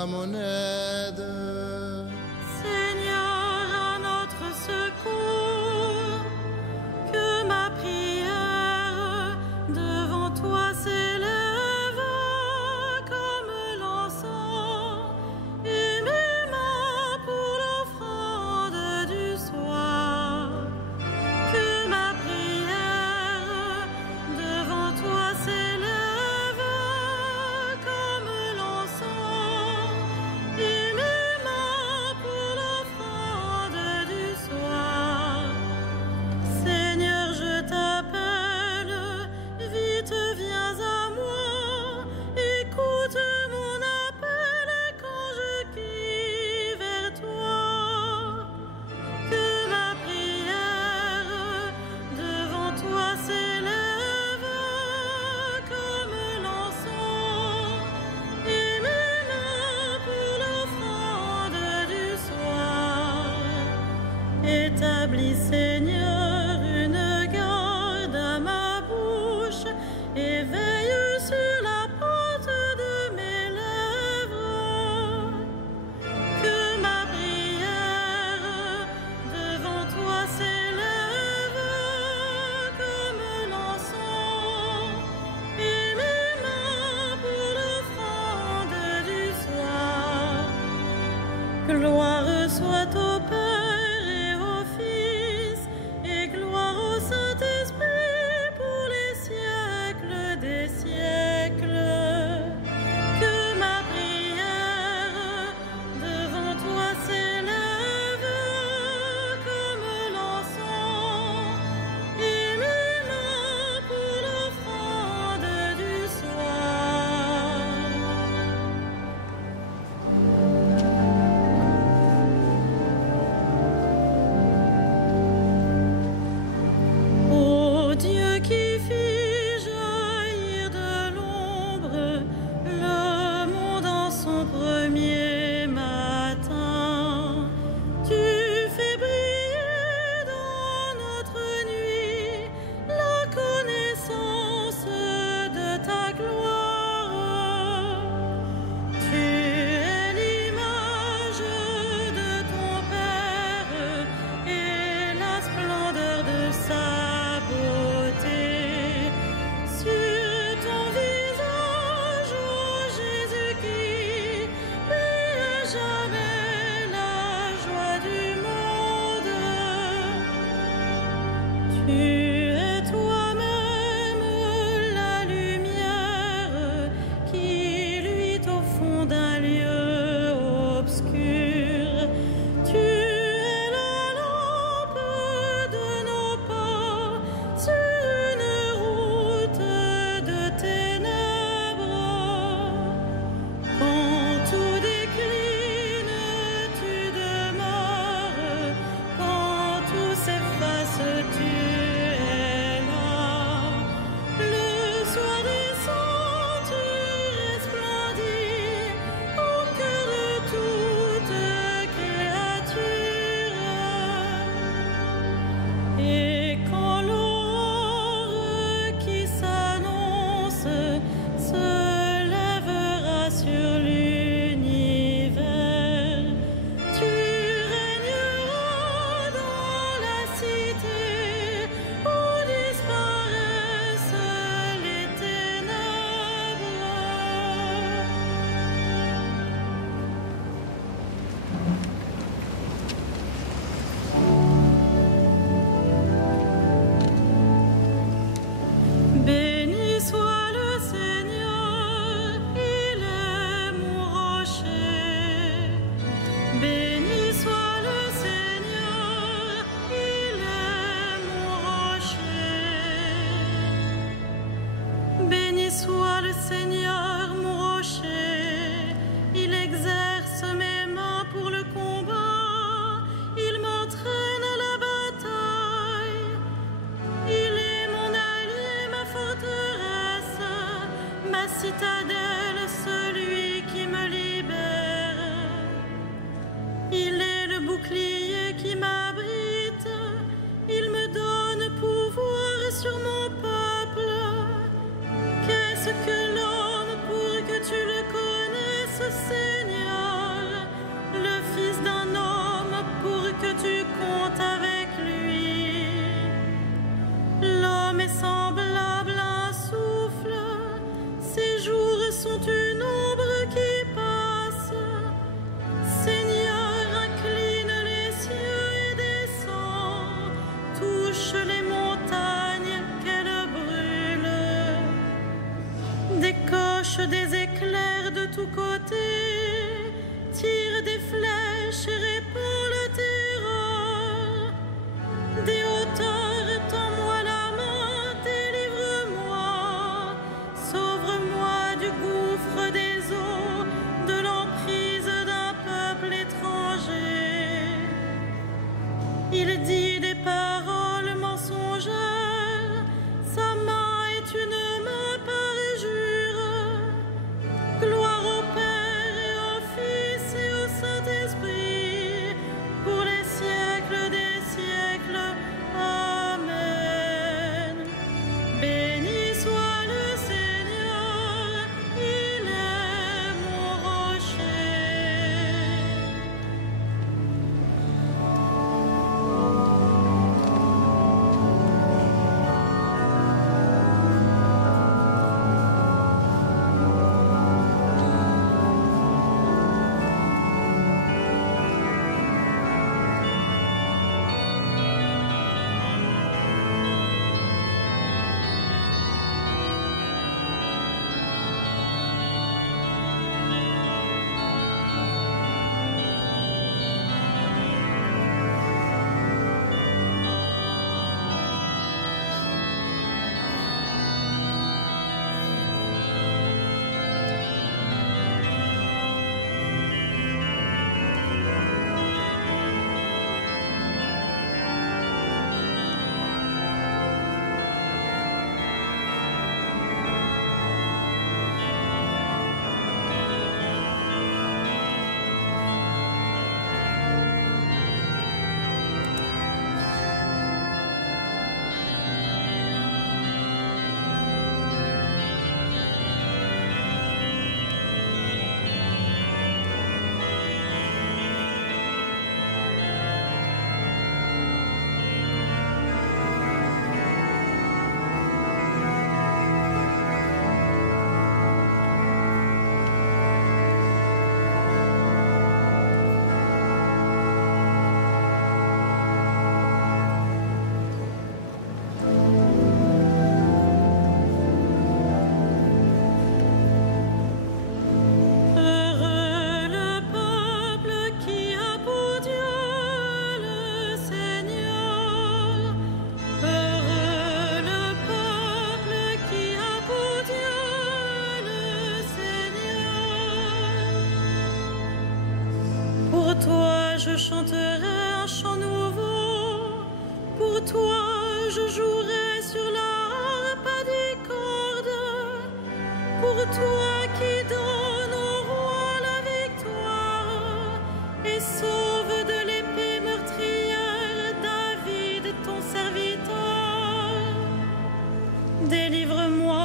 à mon aide. Seigneur, à notre secours, que ma prière devant toi s'élève comme l'encens, et mes mains pour l'offrande du soir. Que ma prière devant toi s'élève comme l'encens, et mes mains pour l'offrande du soir. Seigneur, je t'appelle, vite viens à moi, écoute mon appel quand je crie vers toi. Que ma prière devant toi s'élève comme l'encens, et mes mains pour l'offrande du soir. Établis, Seigneur, une garde à ma bouche, et veille sur la porte de mes lèvres. Que ma prière devant toi s'élève comme l'encens, et mes mains pour l'offrande du soir. Gloire soit au Père et au Fils, et gloire au Saint-Esprit pour les siècles des siècles. Que ma prière devant toi s'élève comme l'encens, et mes mains pour l'offrande du soir. Ô Dieu qui fit jaillir de l'ombre le monde en son premier matin, tu fais briller dans notre nuit la connaissance de ta gloire. Tu es l'image de ton Père et la splendeur de sa beauté. Sur ton visage, ô Jésus-Christ, brille à jamais la joie du monde. Tu es toi-même la lumière qui luit au fond d'un lieu obscur. Tu es la lampe de nos pas sur une route de ténèbres. Quand tout décline, tu demeures. Quand tout s'efface, tu Il dit des paroles mensongères, sa main est une main parjure. Gloire au Père et au Fils et au Saint-Esprit, pour les siècles des siècles. Amen. Béni soit le Seigneur, il est mon rocher. Heureux le peuple qui a pour Dieu le Seigneur. Heureux le peuple qui a pour Dieu le Seigneur. Pour toi je chanterai un chant nouveau. Pour toi je jouerai sur la harpe à 10 cordes. Pour toi qui donne au roi la victoire et sauve de l'épée meurtrière David ton serviteur. Délivre-moi,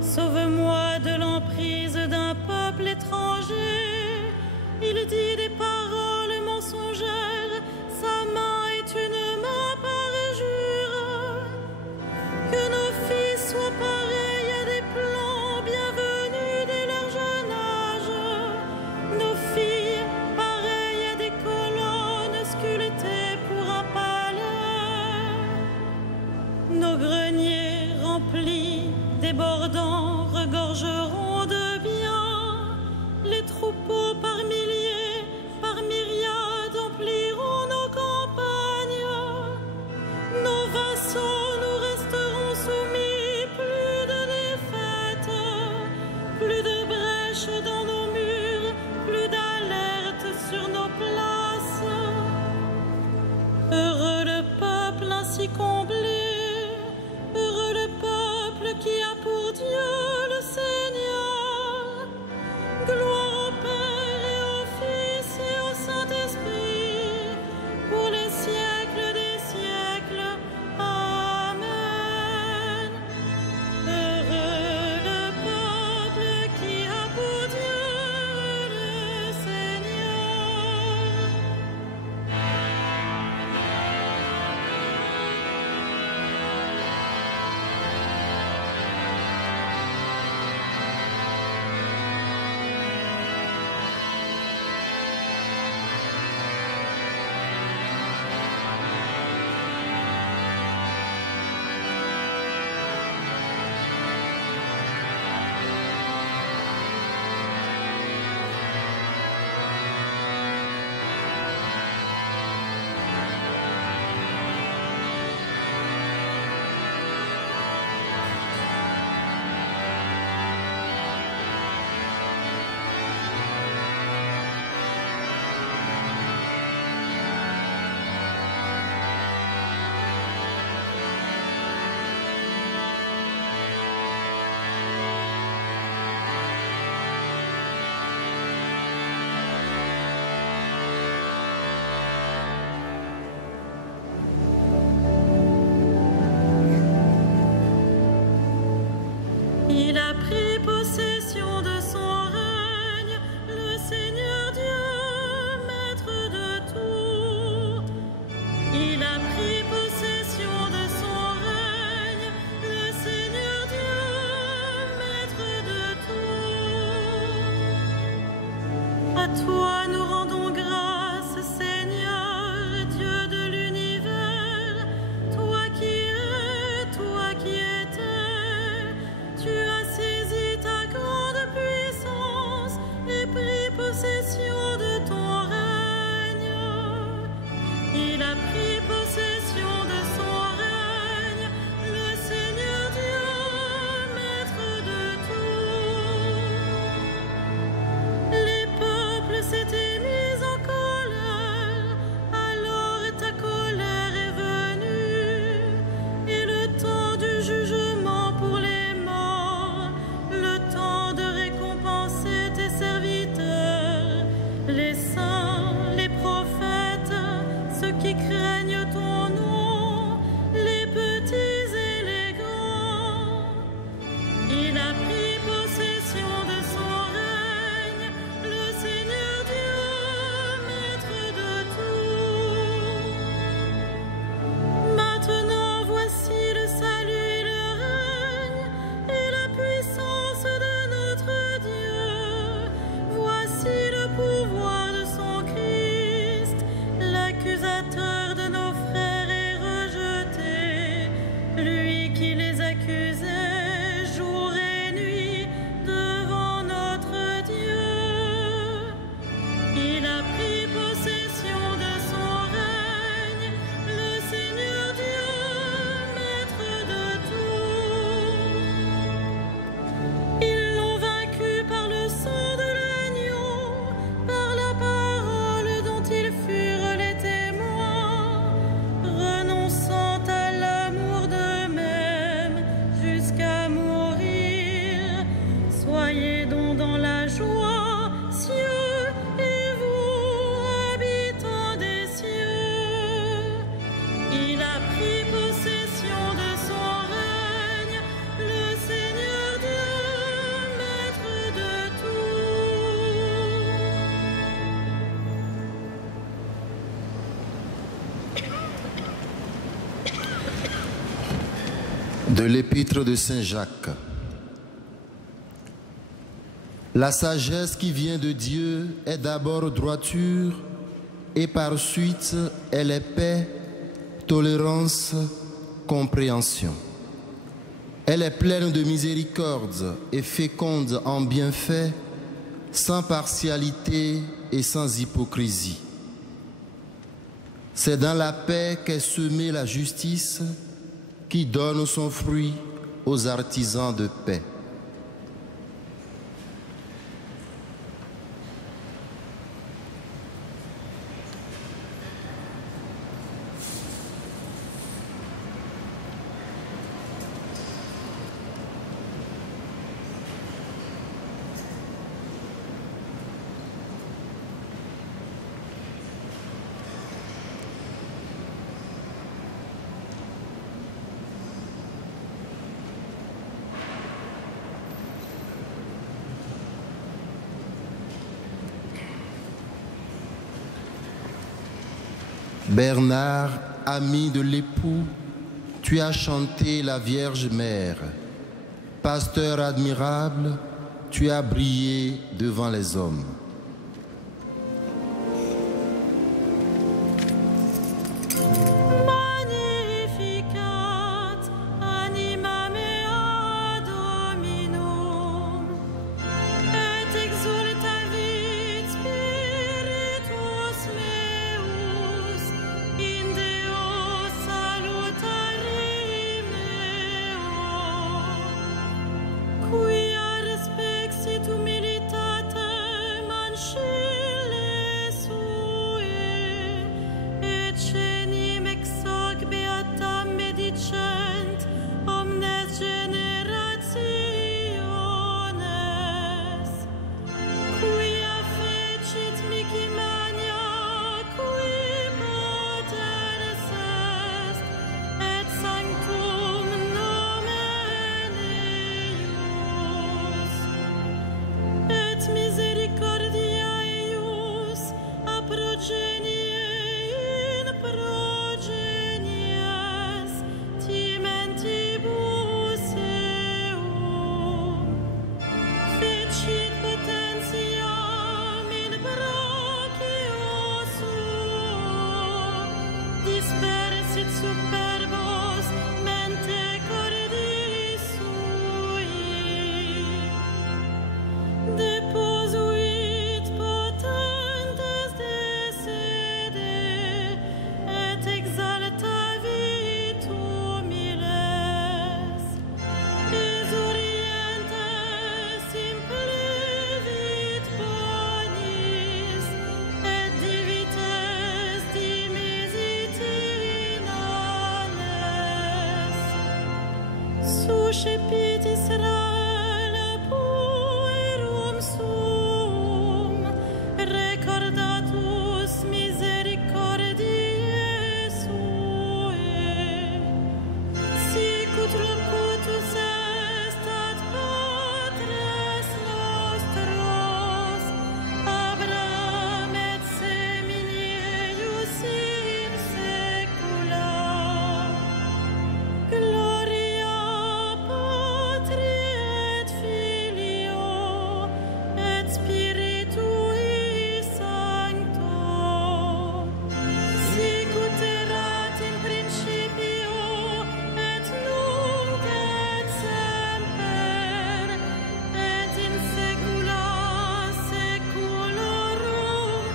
sauve-moi de l'emprise d'un peuple étranger. Il dit des paroles mensongères, sa main est une main parjure. Que nos fils soient pareils à des plants bienvenus dès leur jeune âge. Nos filles pareilles à des colonnes sculptées pour un palais. Nos greniers remplis, débordants, regorgeront de biens. Les troupeaux par milliers, par myriades empliront nos campagnes. Nos vassaux nous resteront soumis, plus de défaites, plus de brèches dans nos murs, plus d'alerte sur nos places. Heureux le peuple ainsi comblé, heureux le peuple qui a pour Dieu le Seigneur. Gloire au Père et au Fils et au Saint-Esprit, pour les siècles des siècles. Amen. Heureux le peuple qui a pour Dieu le Seigneur. Il a pris possession de son règne, le Seigneur Dieu, maître de tout. Il a pris possession de son règne, le Seigneur Dieu, maître de tout. À toi nous rendons grâce, Seigneur, Dieu de l'univers, toi qui es, toi qui étais. Tu as saisi ta grande puissance et pris possession de ton règne. Il a pris possession de son règne, le Seigneur Dieu, maître de tout. Les peuples s'étaient mis en colère, alors ta colère est venue, et le temps du jugement pour les morts, le temps de récompenser tes serviteurs, les saints, les prophètes, ceux qui craignent ton nom, les petits et les grands. Il a pris possession de son règne, le Seigneur Dieu, maître de tout. Maintenant voici le salut et le règne et la puissance de notre Dieu. Voici le pouvoir de son Christ. L'accusateur de nos frères est rejeté, lui qui les accusait jour et nuit devant notre Dieu. Il a pris possession de son règne, le Seigneur Dieu, maître de tout. Ils l'ont vaincu par le sang de l'agneau, par la parole dont ils furent les témoins, renonçant à l'amour d'eux-mêmes jusqu'à mourir. Soyez donc dans la joie, cieux, et vous, habitants des cieux. Il a pris possession de son règne, le Seigneur Dieu, maître de tout. De l'épître de Saint Jacques. La sagesse qui vient de Dieu est d'abord droiture et par suite elle est paix, tolérance, compréhension. Elle est pleine de miséricorde et féconde en bienfaits, sans partialité et sans hypocrisie. C'est dans la paix qu'est semée la justice qui donne son fruit aux artisans de paix. Bernard, ami de l'époux, tu as chanté la Vierge Mère. Pasteur admirable, tu as brillé devant les hommes. Magnificat, anima mea Dominum, et exultavit spiritus meus, in Deo salutari meo, quia respexit humilitatem Uscipit Israele puerum sum, recordatus misericordiae suae, sic ut locutus est ad patres nostros, Abraham et semini eius in saecula. Gloria Patri et Filio et Spiritui Sancto, sic ut erat in principio et nunc et semper et in saecula saeculorum.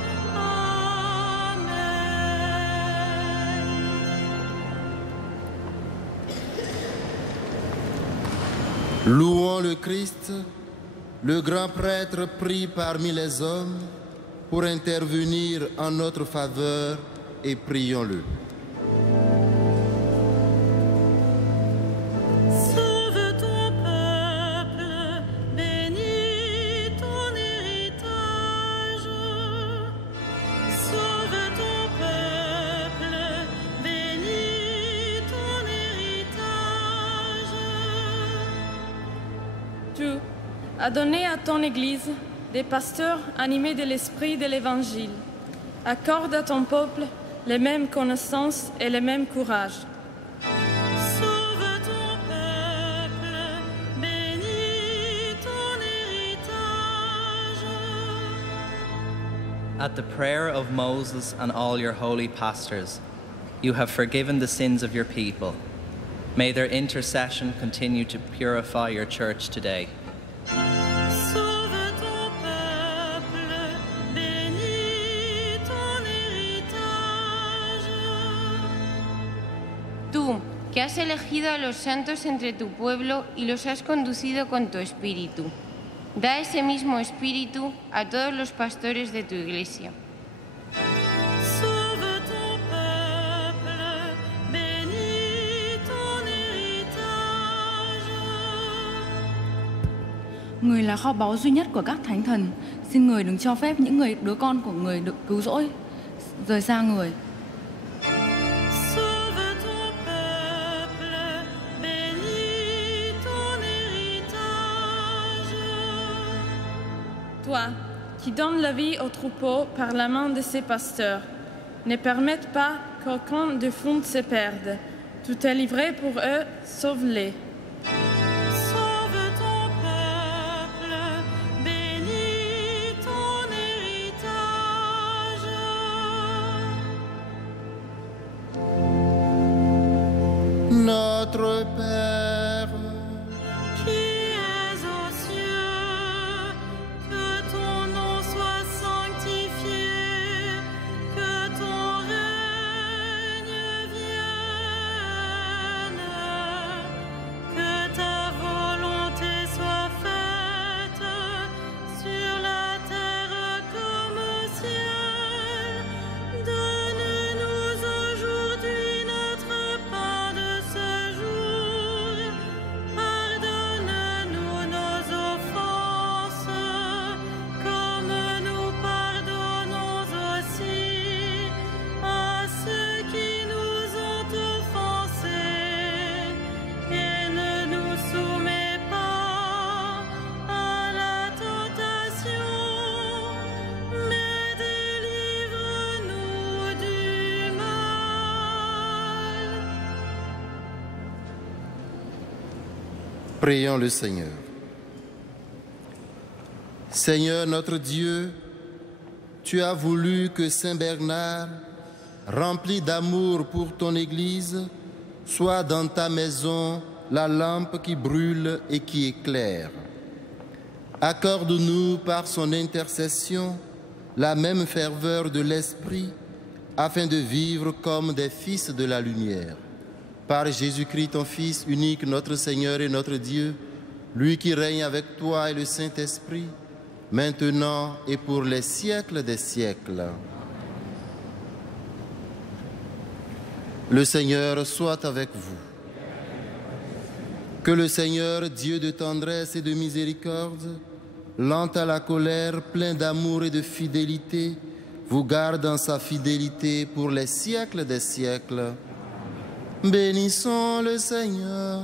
Amen. Louons le Christ, le grand prêtre pris parmi les hommes pour intervenir en notre faveur et prions-le. Sauve ton peuple, bénis ton héritage. Sauve ton peuple, bénis ton héritage. Tu as donné à ton Église des pasteurs animés de l'esprit de l'Évangile. Accorde à ton peuple les mêmes connaissances et le même courage. Sauve ton peuple, bénis ton héritage. At the prayer of Moses and all your holy pastors, you have forgiven the sins of your people. May their intercession continue to purify your church today. Sauve ton peuple, bénis ton héritage. Tú, que has elegido a los santos entre tu pueblo y los has conducido con tu espíritu, da ese mismo espíritu a todos los pastores de tu iglesia. Sauve ton peuple, bénis ton héritage. Người là kho báu duy nhất của các thánh thần. Xin người đừng cho phép những đứa con của người được cứu rỗi rời xa người. Sauve ton peuple, bénis ton héritage. Toi, qui donnes la vie aux troupeaux par la main de ses pasteurs, ne permette pas qu'aucun de fonds se perde. Tu t'es livré pour eux, sauve-les. Sauve ton peuple, bénis ton héritage. Notre Père, Qui es aux cieux, que ton nom soit sanctifié, que ton règne vienne, que ta volonté soit faite sur la terre comme au ciel. Donne-nous aujourd'hui notre pain de ce jour. Pardonne-nous nos offenses, comme nous pardonnons aussi à ceux qui nous ont offensés. Et ne nous soumets pas à la tentation, mais délivre-nous du mal. prions le Seigneur. Seigneur notre Dieu, tu as voulu que Saint Bernard, rempli d'amour pour ton Église, soit dans ta maison la lampe qui brûle et qui éclaire. Accorde-nous par son intercession la même ferveur de l'Esprit, afin de vivre comme des fils de la lumière. Par Jésus-Christ, ton Fils unique, notre Seigneur et notre Dieu, lui qui règne avec toi et le Saint-Esprit, maintenant et pour les siècles des siècles. Le Seigneur soit avec vous. Que le Seigneur, Dieu de tendresse et de miséricorde, lent à la colère, plein d'amour et de fidélité, vous garde en sa fidélité pour les siècles des siècles. Bénissons le Seigneur.